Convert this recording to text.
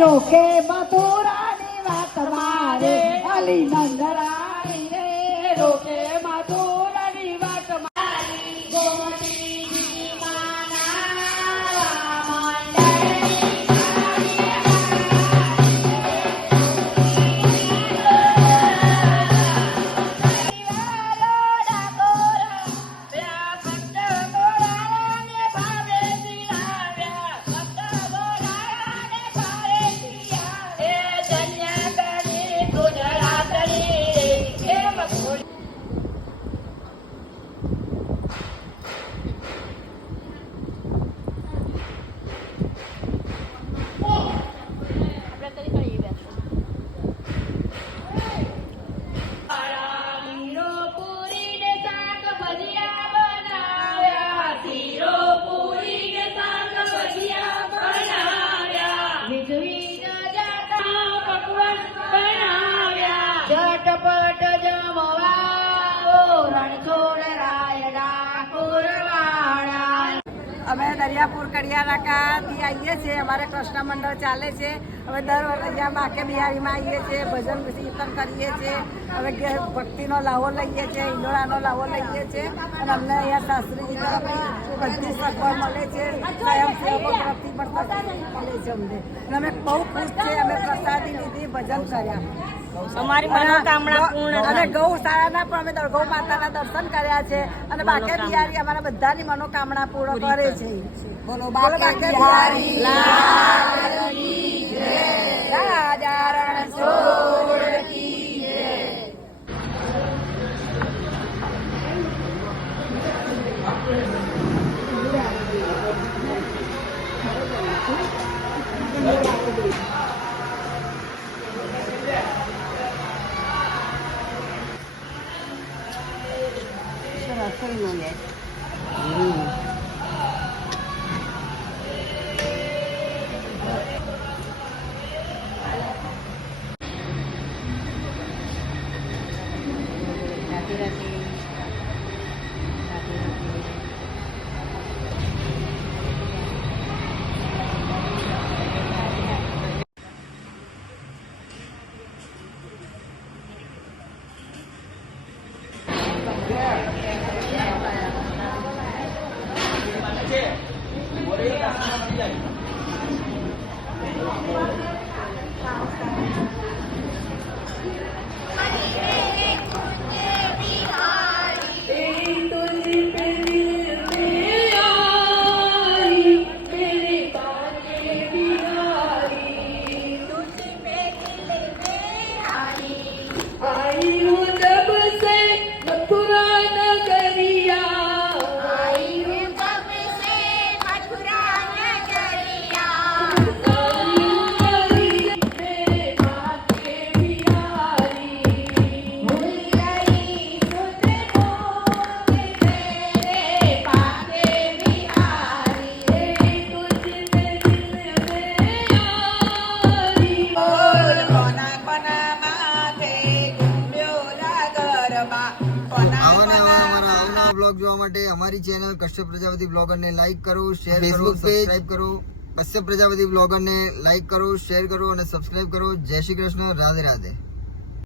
રોકે મથુરાની વાત મારે અલી નંદરાણી રે રોકે મથુરાની વાત મારી ગોમતીજી માના ઝટપટ જમવાઓ રણછોડ રાયડા કુરવાડા. અમે દરિયાપુર કડિયાનાકાથી આવીએ છીએ. અમારે કૃષ્ણ મંડળ ચાલે છે. અમે દર વર્ષે અહીંયા બાકે બિહારીમાં આવીએ છીએ, ભજન કીર્તન કરીએ છીએ. અમે ભક્તિનો લાવો લઈએ છીએ, ઈંડોળાનો લાવો લઈએ છીએ અને અમને અહીંયા શાસ્ત્રીજી તરફથી બધી સગવડ મળે છે. સ્વયંસેવકો તરફથી પણ સગવડ મળે છે અમને. અમે બહુ ખુશ છીએ. અમે પ્રસાદી લીધી, ભજન કર્યા. અમારી મનોકામના પૂર્ણ અને ગૌશાળાના પણ અમે ગૌ માતાના દર્શન કર્યા છે અને બાકે બિહારી અમારા બધાની મનોકામના પૂર્ણ કરે છે. બોલો બાકે બિહારી લાલ કી જય, રાજા રણછોડ કી જય. જોવા માટે અમારી ચેનલ કશ્યપ પ્રજાપતિ બ્લોગર ને લાઈક કરો, શેર કરો, સબસ્ક્રાઇબ કરો. કશ્યપ પ્રજાપતિ બ્લોગર ને લાઈક કરો, શેર કરો અને સબસ્ક્રાઇબ કરો. જય શ્રી કૃષ્ણ. રાધે રાધે.